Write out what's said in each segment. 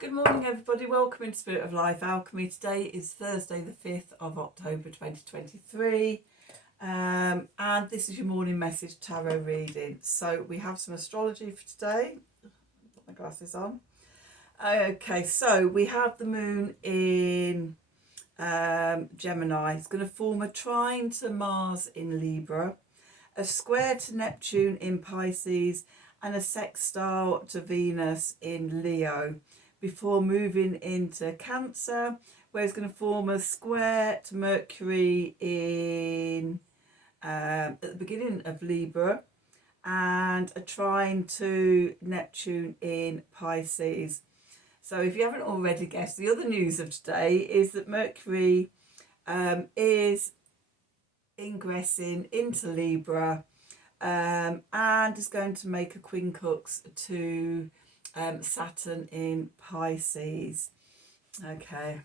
Good morning everybody, welcome into Spirit of Life Alchemy. Today is Thursday the 5th of October 2023 and this is your morning message tarot reading. So we have some astrology for today. Put my glasses on. Okay, so we have the moon in Gemini. It's going to form a trine to Mars in Libra, a square to Neptune in Pisces and a sextile to Venus in Leo, before moving into Cancer, where it's going to form a square to Mercury in at the beginning of Libra and a trine to Neptune in Pisces. So if you haven't already guessed, the other news of today is that Mercury is ingressing into Libra and is going to make a quincunx to Saturn in Pisces. Okay,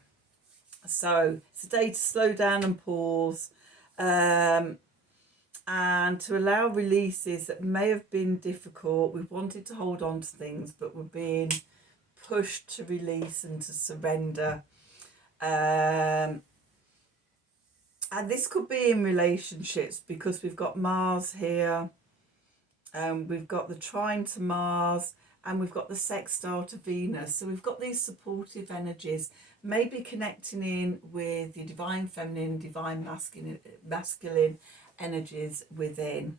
so it's a day to slow down and pause and to allow releases that may have been difficult. We've wanted to hold on to things, but we're being pushed to release and to surrender. And this could be in relationships, because we've got Mars here, we've got the trine to Mars, and we've got the sextile to Venus. So we've got these supportive energies, maybe connecting in with your divine feminine, divine masculine energies within.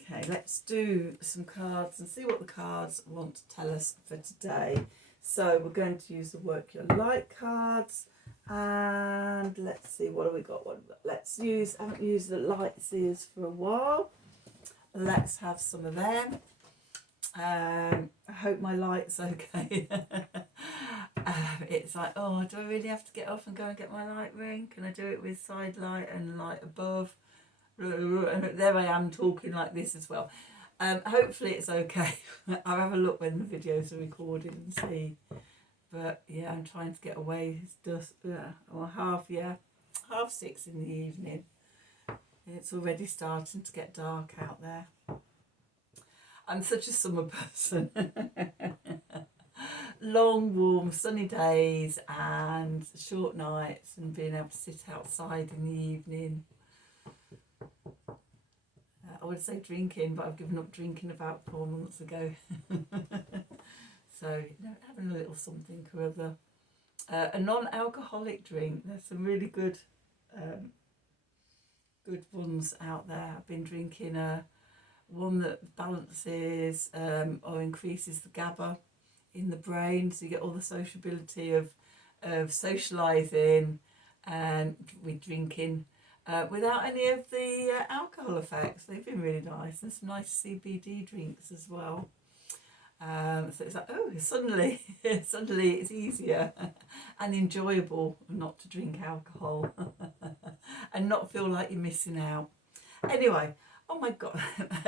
Okay, let's do some cards and see what the cards want to tell us for today. So we're going to use the Work Your Light cards, and let's see, what have we got? Let's use, I haven't used the light seers for a while. Let's have some of them. I hope my light's okay. It's like, oh, do I really have to get off and go and get my light ring? Can I do it with side light and light above? And there I am talking like this as well. Hopefully it's okay. I'll have a look when the videos are recorded and see. But yeah, I'm trying to get away. It's just half 6 in the evening. It's already starting to get dark out there. I'm such a summer person. Long, warm, sunny days and short nights, and being able to sit outside in the evening. I would say drinking, but I've given up drinking about 4 months ago. So, having a little something or other. A non-alcoholic drink. There's some really good ones out there. I've been drinking one that balances or increases the GABA in the brain, so you get all the sociability of socialising and with drinking without any of the alcohol effects. They've been really nice, and some nice CBD drinks as well. So it's like, oh, suddenly it's easier and enjoyable not to drink alcohol and not feel like you're missing out. Anyway, oh my god,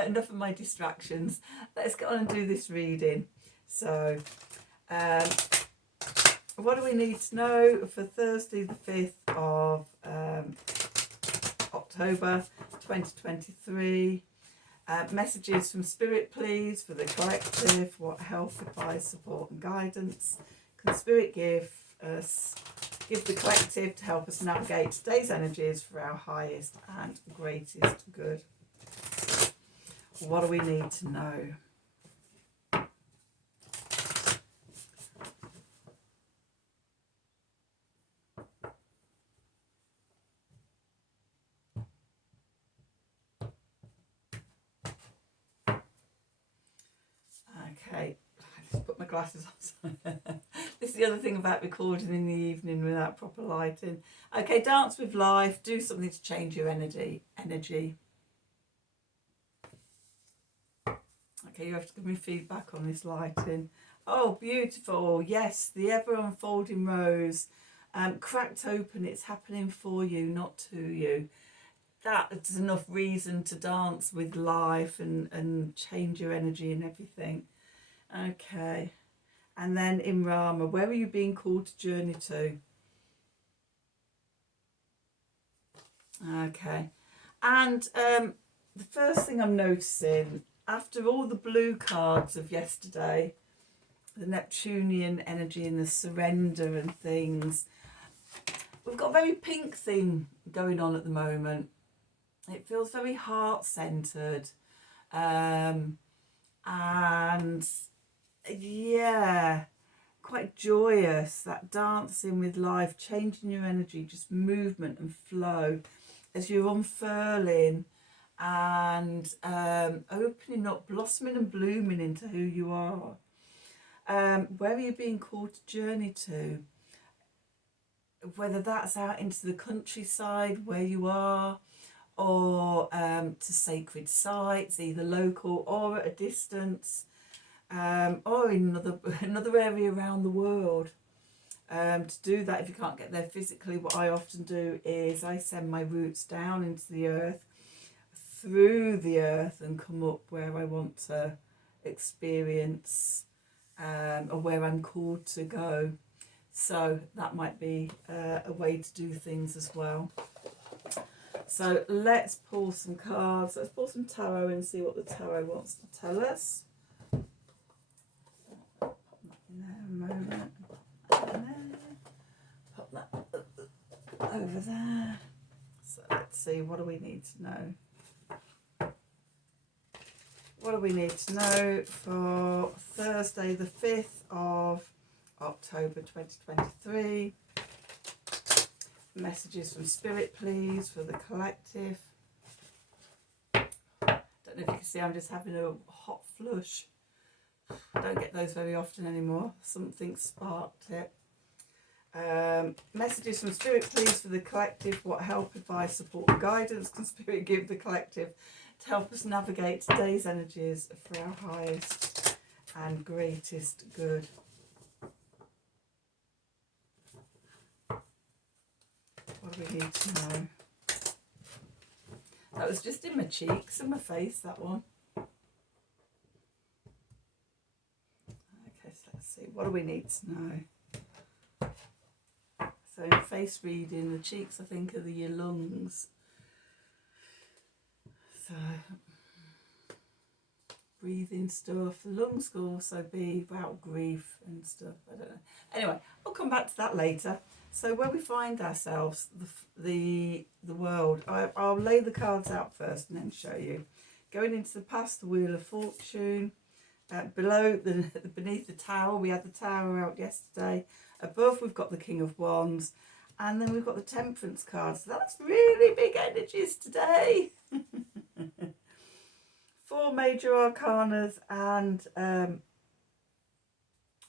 enough of my distractions. Let's get on and do this reading. So what do we need to know for Thursday the 5th of October 2023? Messages from Spirit, please, for the collective. What health, advice, support and guidance can Spirit give us, give the collective, to help us navigate today's energies for our highest and greatest good? What do we need to know? Okay, I just put my glasses on. This is the other thing about recording in the evening without proper lighting. Okay, dance with life. Do something to change your energy. Okay, you have to give me feedback on this lighting. Oh, beautiful. Yes, the ever unfolding rose. Cracked open. It's happening for you, not to you. That's enough reason to dance with life and change your energy and everything. Okay, and then in Rama, where are you being called to journey to? Okay, and the first thing I'm noticing, after all the blue cards of yesterday, the Neptunian energy and the surrender and things. We've got a very pink thing going on at the moment. It feels very heart-centered. And yeah, quite joyous, that dancing with life, changing your energy, just movement and flow as you're unfurling and opening up, blossoming and blooming into who you are. Where are you being called to journey to? Whether that's out into the countryside where you are, or to sacred sites, either local or at a distance, or in another area around the world. To do that, if you can't get there physically, what I often do is I send my roots down into the earth, through the earth, and come up where I want to experience, or where I'm called to go. So that might be a way to do things as well. So let's pull some cards. Let's pull some tarot and see what the tarot wants to tell us. Pop that in there a moment. Pop that over there. So let's see, what do we need to know? What do we need to know for Thursday the 5th of October 2023? Messages from Spirit, please, for the collective. Don't know if you can see, I'm just having a hot flush. I don't get those very often anymore. Something sparked it. Messages from Spirit, please, for the collective. What help, advice, support, and guidance can Spirit give the collective to help us navigate today's energies for our highest and greatest good? What do we need to know? That was just in my cheeks and my face, that one. Okay, so let's see. What do we need to know? So in face reading, the cheeks, I think, are your lungs. So breathing stuff. The lungs can also be about grief and stuff. I don't know. Anyway, I'll come back to that later. So where we find ourselves, the world, I'll lay the cards out first and then show you. Going into the past, the Wheel of Fortune. Below, beneath the Tower, we had the Tower out yesterday. Above, we've got the King of Wands. And then we've got the Temperance card. So that's really big energies today. 4 major arcanas and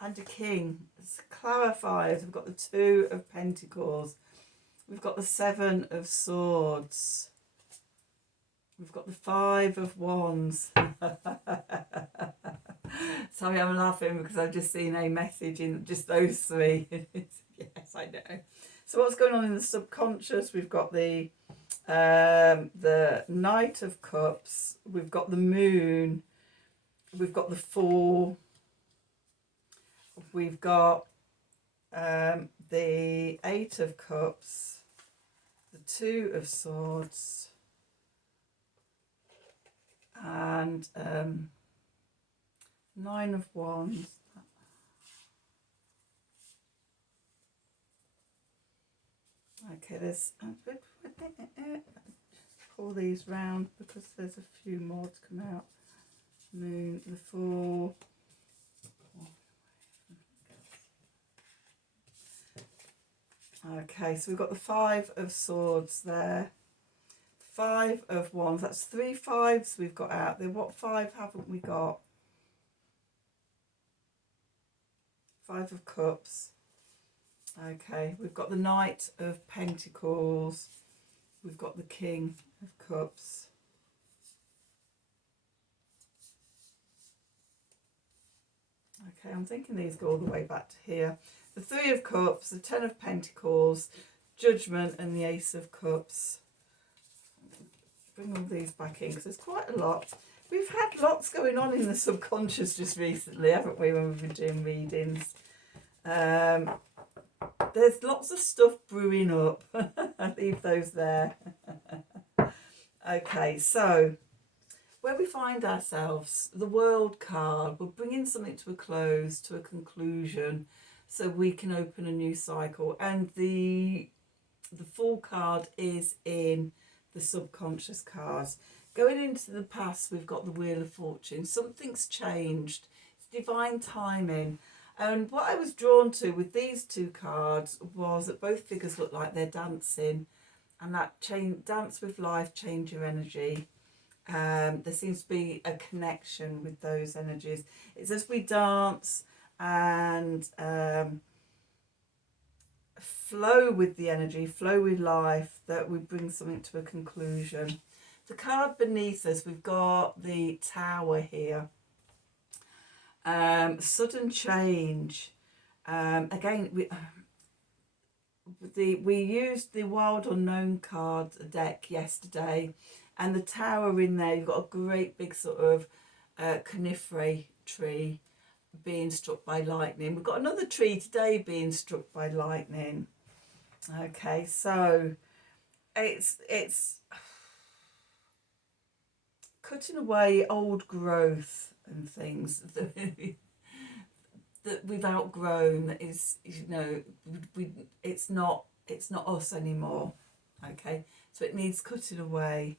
a king. It's clarifiers. We've got the 2 of Pentacles. We've got the 7 of Swords. We've got the 5 of Wands. Sorry, I'm laughing because I've just seen a message in just those 3. Yes, I know. So what's going on in the subconscious? We've got the Knight of Cups. We've got the Moon. We've got the Fool. We've got the 8 of Cups, the 2 of Swords, and 9 of Wands. Okay, there's pull these round because there's a few more to come out. Moon, the Fool. Okay, so we've got the 5 of Swords there. 5 of Wands. That's 3 5s we've got out there. What 5 haven't we got? 5 of Cups. Okay, we've got the Knight of Pentacles. We've got the King of Cups. Okay, I'm thinking these go all the way back to here. The 3 of Cups, the 10 of Pentacles, Judgment, and the Ace of Cups. Bring all these back in because there's quite a lot. We've had lots going on in the subconscious just recently, haven't we, when we've been doing readings? There's lots of stuff brewing up. I'll leave those there. Okay, so where we find ourselves, the World card, we're bringing something to a close, to a conclusion, so we can open a new cycle. And the Fool card is in the subconscious cards. Going into the past, we've got the Wheel of Fortune. Something's changed. It's divine timing. And what I was drawn to with these two cards was that both figures look like they're dancing, and that dance with life, change your energy. There seems to be a connection with those energies. It's as we dance and flow with the energy, flow with life, that we bring something to a conclusion. The card beneath us, we've got the Tower here. Sudden change. Again, we used the Wild Unknown card deck yesterday, and the Tower in there, you've got a great big sort of conifer tree being struck by lightning. We've got another tree today being struck by lightning. Okay, so it's cutting away old growth and things that we've outgrown. That is, you know, it's not us anymore. Okay, so it needs cutting away.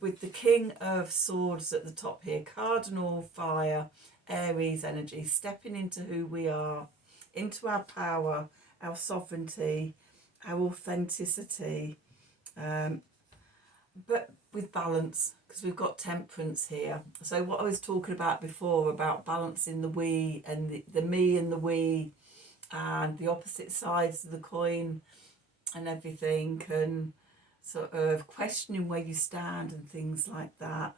With the King of Swords at the top here, cardinal fire, Aries energy, stepping into who we are, into our power, our sovereignty, our authenticity, but with balance, because we've got Temperance here. So what I was talking about before, about balancing the we and the me and the we, and the opposite sides of the coin and everything, and sort of questioning where you stand and things like that.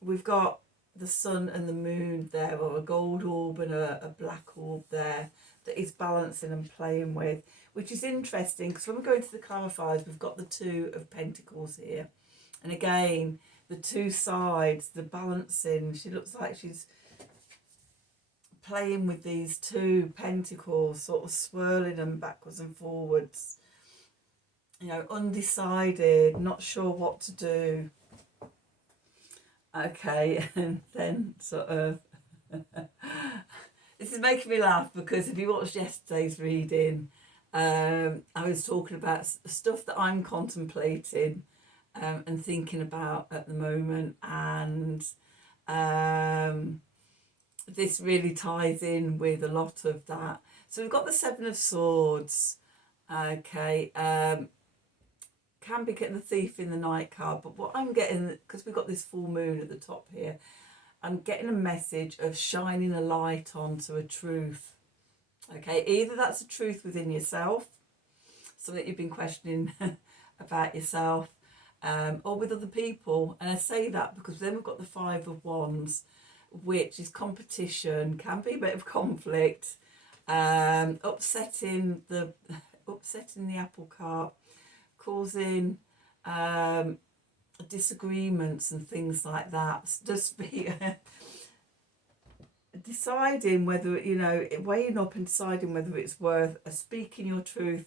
We've got the sun and the moon there, or a gold orb and a black orb there, that is balancing and playing with, which is interesting, because when we go into the clarifiers, we've got the Two of Pentacles here, and again the two sides, the balancing. She looks like she's playing with these two pentacles, sort of swirling them backwards and forwards, you know, undecided, not sure what to do. Okay, and then sort of this is making me laugh, because if you watched yesterday's reading, I was talking about stuff that I'm contemplating and thinking about at the moment, and this really ties in with a lot of that. So we've got the Seven of Swords. Okay, can be getting the Thief in the Night card, but what I'm getting, because we've got this full moon at the top here, I'm getting a message of shining a light onto a truth. Okay, either that's a truth within yourself, something you've been questioning about yourself, or with other people. And I say that because then we've got the Five of Wands, which is competition, can be a bit of conflict, upsetting the apple cart, causing disagreements and things like that. Just be deciding whether, you know, weighing up and deciding whether it's worth speaking your truth,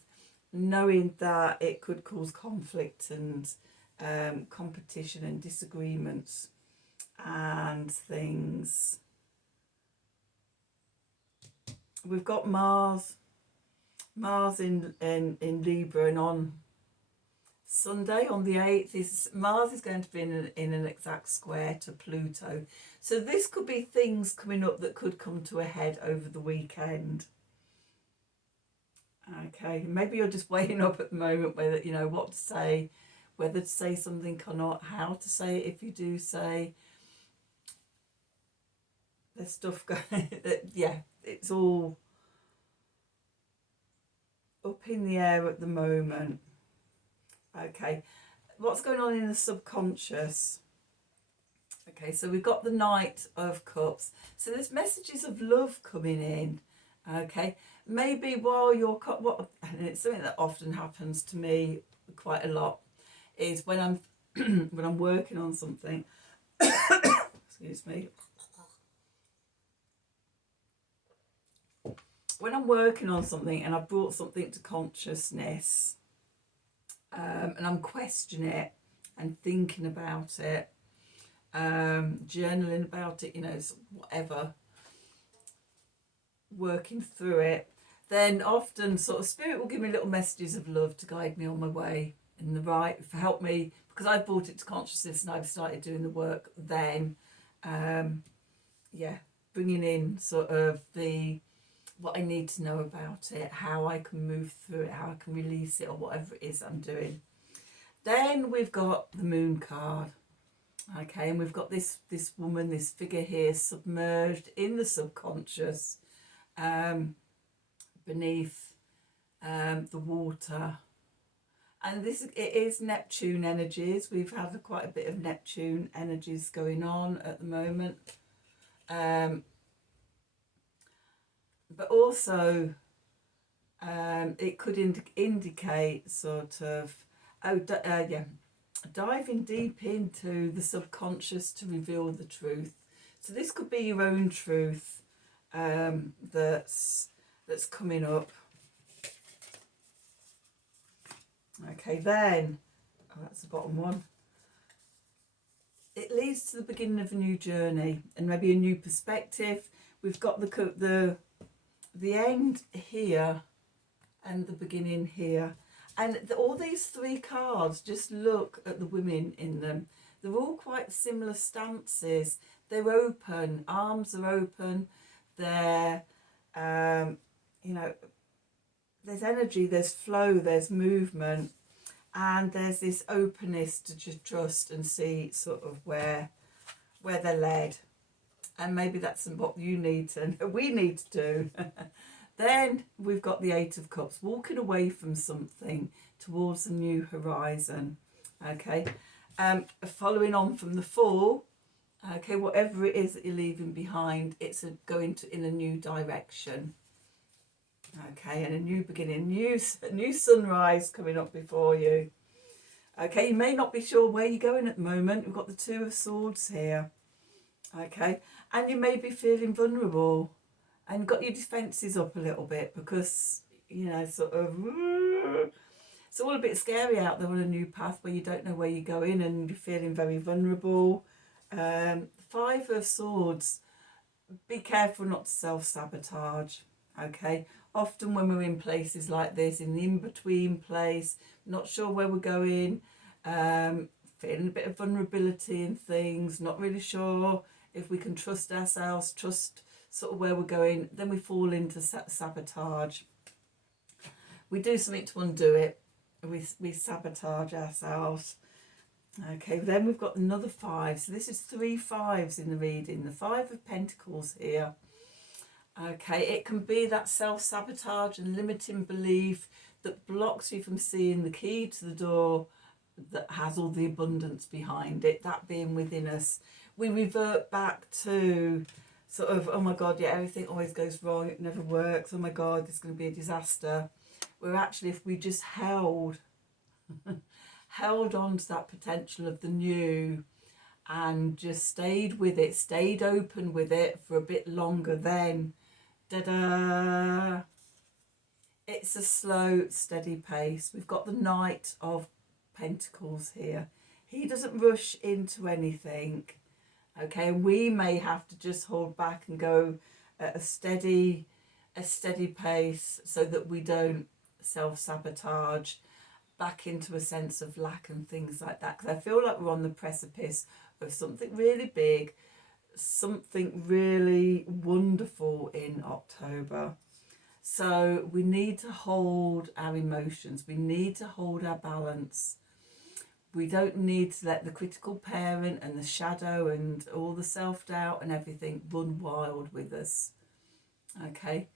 knowing that it could cause conflict and competition and disagreements and things. We've got Mars in Libra, and on Sunday, on the 8th, Mars is going to be in an exact square to Pluto. So this could be things coming up that could come to a head over the weekend. Okay, maybe you're just weighing up at the moment whether, you know, what to say, whether to say something or not, how to say it if you do say. There's stuff going, yeah, it's all up in the air at the moment. Okay, what's going on in the subconscious? Okay, so we've got the Knight of Cups. So there's messages of love coming in. Okay, maybe while you're, and it's something that often happens to me quite a lot, is when I'm when I'm working on something. Excuse me. When I'm working on something and I've brought something to consciousness, and I'm questioning it, and thinking about it, journaling about it, you know, whatever, working through it, then often sort of spirit will give me little messages of love to guide me on my way in the right, help me, because I've brought it to consciousness and I've started doing the work then. Yeah, bringing in sort of what I need to know about it, how I can move through it, how I can release it, or whatever it is I'm doing. Then we've got the moon card. Okay, and we've got this woman, this figure here, submerged in the subconscious, beneath the water. And it is Neptune energies. We've had quite a bit of Neptune energies going on at the moment. But also it could indicate sort of, diving deep into the subconscious to reveal the truth. So this could be your own truth that's coming up. Okay, then, that's the bottom one. It leads to the beginning of a new journey and maybe a new perspective. We've got the end here and the beginning here. And all these three cards, just look at the women in them. They're all quite similar stances. They're open, arms are open. They're, you know, there's energy, there's flow, there's movement. And there's this openness to just trust and see sort of where they're led. And maybe that's what you need to, we need to do. Then we've got the Eight of Cups, walking away from something towards a new horizon. Okay, following on from the Four. Okay, whatever it is that you're leaving behind, it's going in a new direction. Okay, and a new beginning, a new sunrise coming up before you. Okay, you may not be sure where you're going at the moment. We've got the Two of Swords here. Okay, and you may be feeling vulnerable and got your defences up a little bit because, you know, sort of, it's all a bit scary out there on a new path where you don't know where you're going and you're feeling very vulnerable. Five of Swords, be careful not to self-sabotage. Okay, often when we're in places like this, in the in-between place, not sure where we're going, feeling a bit of vulnerability in things, not really sure if we can trust ourselves, trust sort of where we're going, then we fall into sabotage. We do something to undo it. We sabotage ourselves. Okay, then we've got another five. So this is 3 5s in the reading. The Five of Pentacles here. Okay, it can be that self-sabotage and limiting belief that blocks you from seeing the key to the door that has all the abundance behind it, that being within us. We revert back to sort of, oh my God, yeah, everything always goes wrong, it never works, oh my God, it's going to be a disaster. Where actually, if we just held on to that potential of the new and just stayed with it, stayed open with it for a bit longer, then it's a slow, steady pace. We've got the Knight of Pentacles here. He doesn't rush into anything. Okay, and we may have to just hold back and go at a steady pace so that we don't self-sabotage back into a sense of lack and things like that. Because I feel like we're on the precipice of something really big, something really wonderful in October. So we need to hold our emotions. We need to hold our balance. We don't need to let the critical parent and the shadow and all the self-doubt and everything run wild with us. Okay.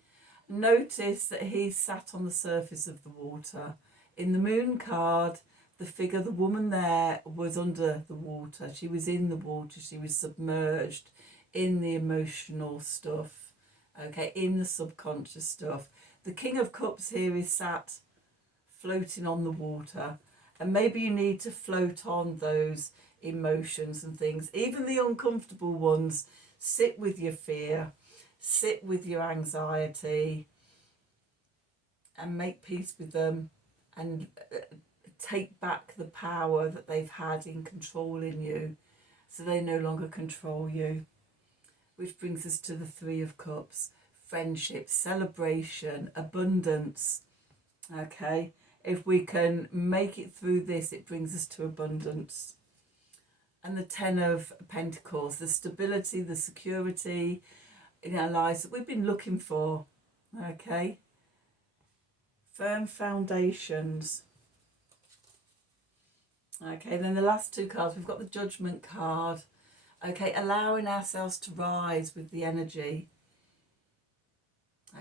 Notice that he sat on the surface of the water. In the moon card, the figure, the woman there, was under the water. She was in the water. She was submerged in the emotional stuff. Okay, in the subconscious stuff. The King of Cups here is sat floating on the water. And maybe you need to float on those emotions and things, even the uncomfortable ones. Sit with your fear, sit with your anxiety and make peace with them and take back the power that they've had in controlling you, so they no longer control you. Which brings us to the Three of Cups. Friendship, celebration, abundance. Okay, if we can make it through this, it brings us to abundance. And the Ten of Pentacles, the stability, the security in our lives that we've been looking for. Okay, firm foundations. Okay, then the last two cards, we've got the Judgment card. Okay, allowing ourselves to rise with the energy.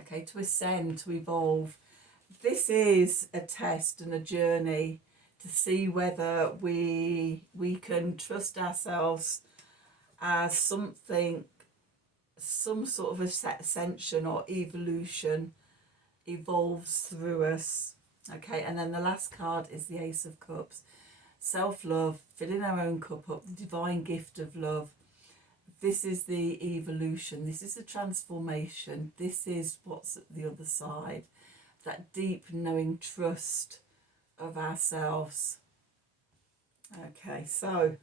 Okay, to ascend, to evolve. This is a test and a journey to see whether we can trust ourselves as something, some sort of ascension or evolution evolves through us. Okay, and then the last card is the Ace of Cups. Self-love, filling our own cup up, the divine gift of love. This is the evolution. This is the transformation. This is what's at the other side. That deep knowing trust of ourselves. Okay, so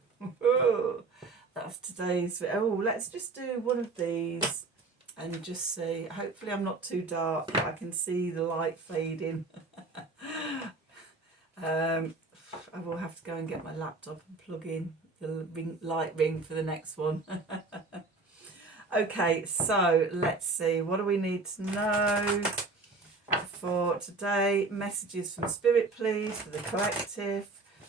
that's today's. Oh, let's just do one of these and just see. Hopefully I'm not too dark. I can see the light fading. I will have to go and get my laptop and plug in the light ring for the next one. Okay, so let's see. What do we need to know for today? Messages from Spirit, please, for the collective.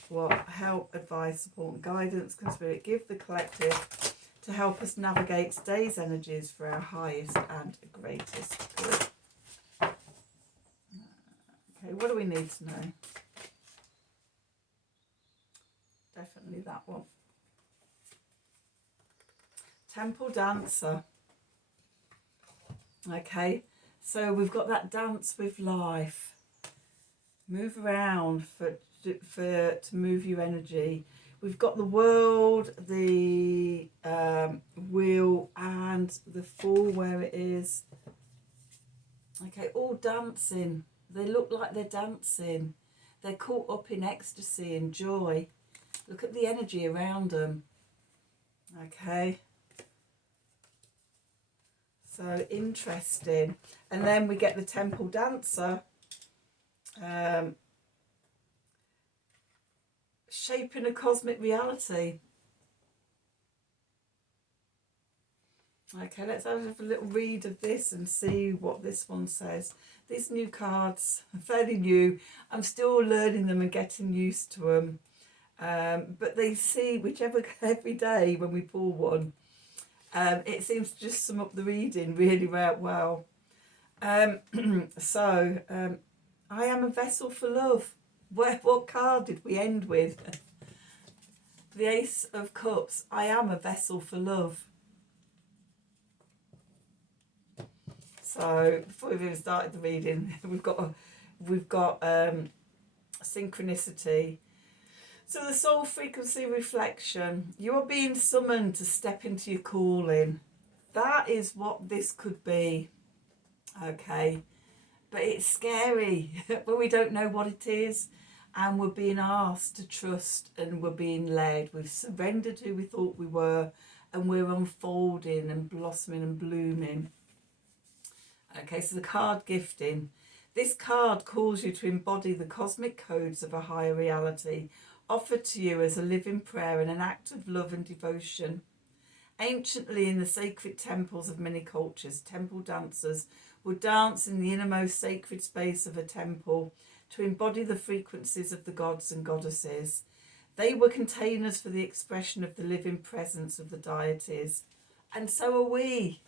What help, advice, support and guidance can Spirit give the collective to help us navigate today's energies for our highest and greatest good? Okay, what do we need to know? Definitely that one. Temple Dancer. Okay, so we've got that dance with life. Move around to move your energy. We've got the World, the Wheel, and the Fool where it is. Okay, all dancing. They look like they're dancing. They're caught up in ecstasy and joy. Look at the energy around them. Okay. So interesting. And then we get the Temple Dancer. Shaping a cosmic reality. Okay, let's have a little read of this and see what this one says. These new cards are fairly new. I'm still learning them and getting used to them. But they see every day when we pull one. It seems to just sum up the reading really well. So, I am a vessel for love. What card did we end with? The Ace of Cups. I am a vessel for love. So before we've even started the reading, we've got synchronicity. So the soul frequency reflection. You are being summoned to step into your calling. That is what this could be. Okay. But it's scary when we don't know what it is and we're being asked to trust and we're being led. We've surrendered who we thought we were and we're unfolding and blossoming and blooming. Okay, so the card gifting. This card calls you to embody the cosmic codes of a higher reality, offered to you as a living prayer and an act of love and devotion. Anciently, in the sacred temples of many cultures, temple dancers would dance in the innermost sacred space of a temple to embody the frequencies of the gods and goddesses. They were containers for the expression of the living presence of the deities. And so are we.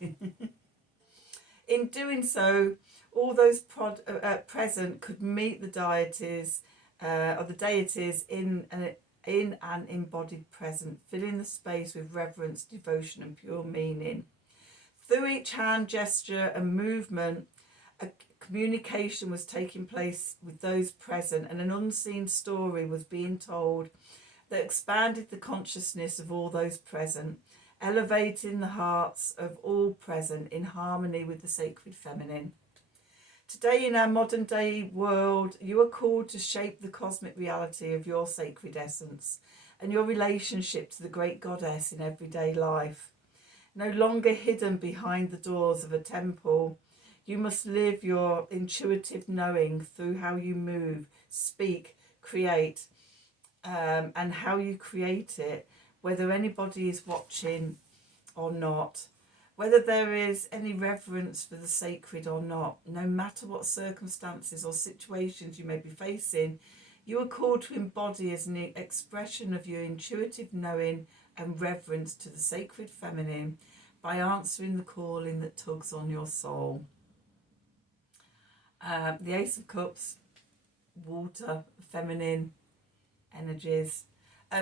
In doing so, all those present could meet the deities, or the deities in an embodied present, filling the space with reverence, devotion and pure meaning. Through each hand gesture and movement, a communication was taking place with those present, and an unseen story was being told that expanded the consciousness of all those present, elevating the hearts of all present in harmony with the sacred feminine. Today, in our modern day world, you are called to shape the cosmic reality of your sacred essence and your relationship to the great goddess in everyday life. No longer hidden behind the doors of a temple, you must live your intuitive knowing through how you move, speak, create, and how you create it, whether anybody is watching or not, whether there is any reverence for the sacred or not. No matter what circumstances or situations you may be facing, you are called to embody as an expression of your intuitive knowing and reverence to the sacred feminine by answering the calling that tugs on your soul. The Ace of Cups, water, feminine energies.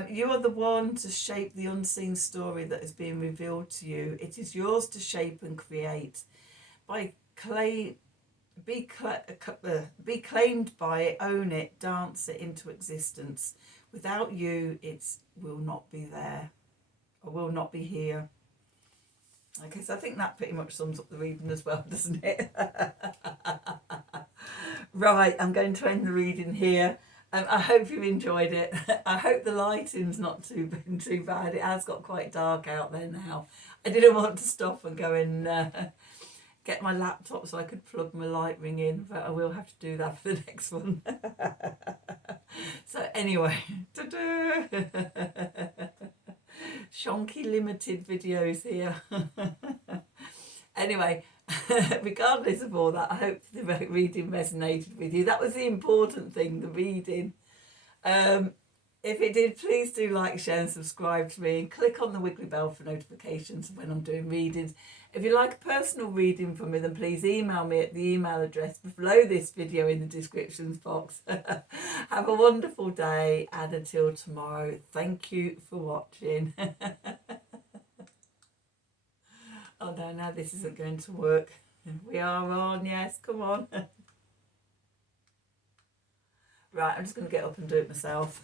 You are the one to shape the unseen story that is being revealed to you. It is yours to shape and create. Be claimed by it, own it, dance it into existence. Without you, it will not be there, or will not be here. Okay, so I think that pretty much sums up the reading as well, doesn't it? Right, I'm going to end the reading here. I hope you enjoyed it. I hope the lighting's not too bad. It has got quite dark out there now. I didn't want to stop and go and get my laptop so I could plug my light ring in, but I will have to do that for the next one. So anyway, ta-da! Shonky limited videos here. Anyway, regardless of all that, I hope the reading resonated with you. That was the important thing, the reading. If it did, please do like, share and subscribe to me, and click on the wiggly bell for notifications when I'm doing readings. If you'd like a personal reading from me, then please email me at the email address below this video in the descriptions box. Have a wonderful day, and until tomorrow, thank you for watching. Oh no, now this isn't going to work. We are on, yes, come on. Right, I'm just going to get up and do it myself.